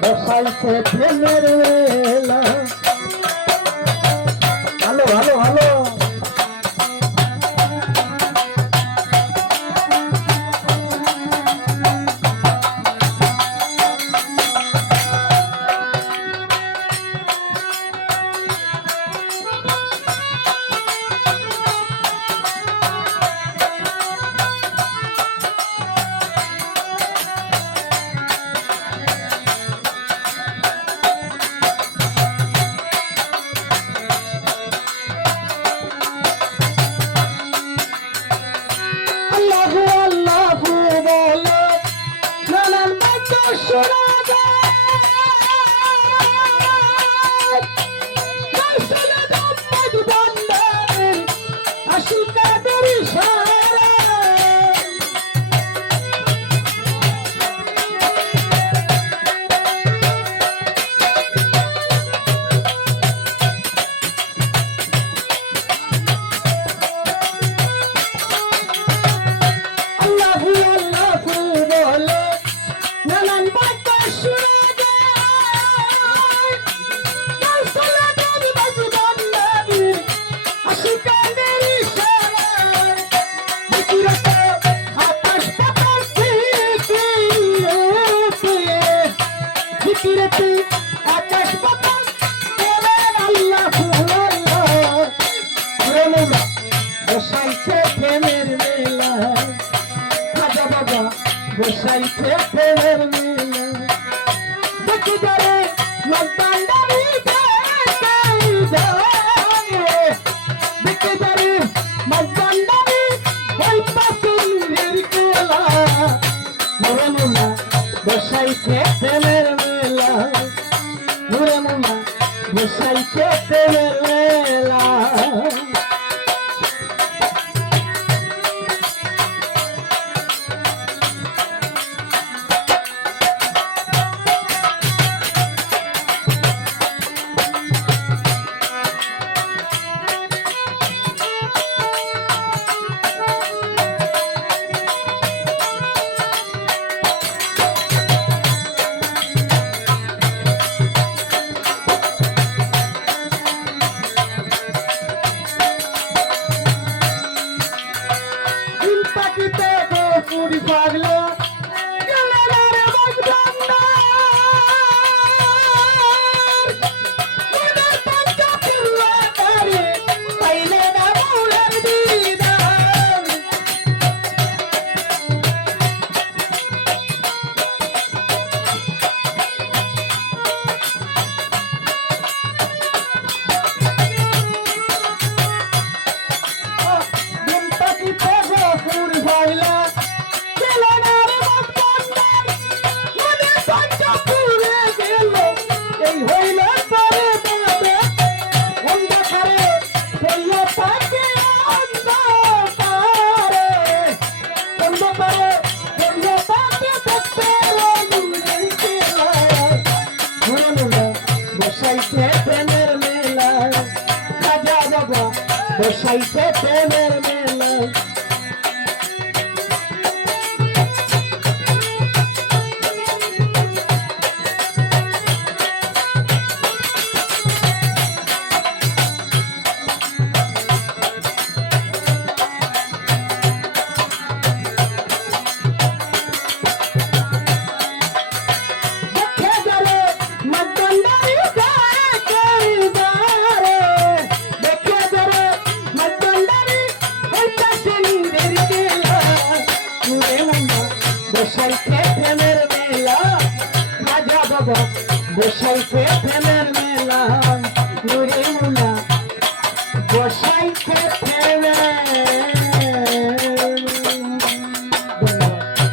বসাইছে প্রেমের মেলা। ভালো ভালো ভালো শোনা যায় আশিকাদের ইশারা। আল্লাহু আল্লাহু বলে নানান বাক্য শোনা যায় গাউসুল আজম মজদুর আশিকাদের ইশারায়। জিকিরতে আকাশ পাতাল জিকিরতে আকাশ পাতাল বলেন আল্লাহু আল্লাহ। প্রেমরা বসাইছে প্রেমের মেলা, খাজা বাবা বসাইছে প্রেমের মেলা। দেখি যারে মস্তানদারি দেখাই যায়, দেখি যারে মস্তানদারি ওই পাশুলের খেলা। নুরে মুনা বসাইছে প্রেমের মেলা, নুরে মুনা বসাইছে প্রেমের মেলা। পাখিতে পুরি পাগলা গেলার বাগদান্দার মনের পাঞ্জা পুরলা করে পাইলে না মৌলার দিদার। দিন পাখিতে পুরি পাগলা গেলার বাগদান্দার মনের পাঞ্জা পুরে গেল এই হইল পরে বাবা অন্ধকারে হইল পাখি অন্ধকারে অন্ধকারে হইল পাখি দেখতে রঙের খেলা। ঘুরে মুলা বসাইছে প্রেমের মেলা, খাজা বাবা বসাইছে প্রেমের মেলা। দেখে যারে মস্তানদারি দেখাই যায়, দেখে যারে মস্তানদারি ওই পাশুলের খেলা। নুরে মুনা বসাইছে প্রেমের মেলা, খাজা বাবা বসাইছে প্রেমের মেলা।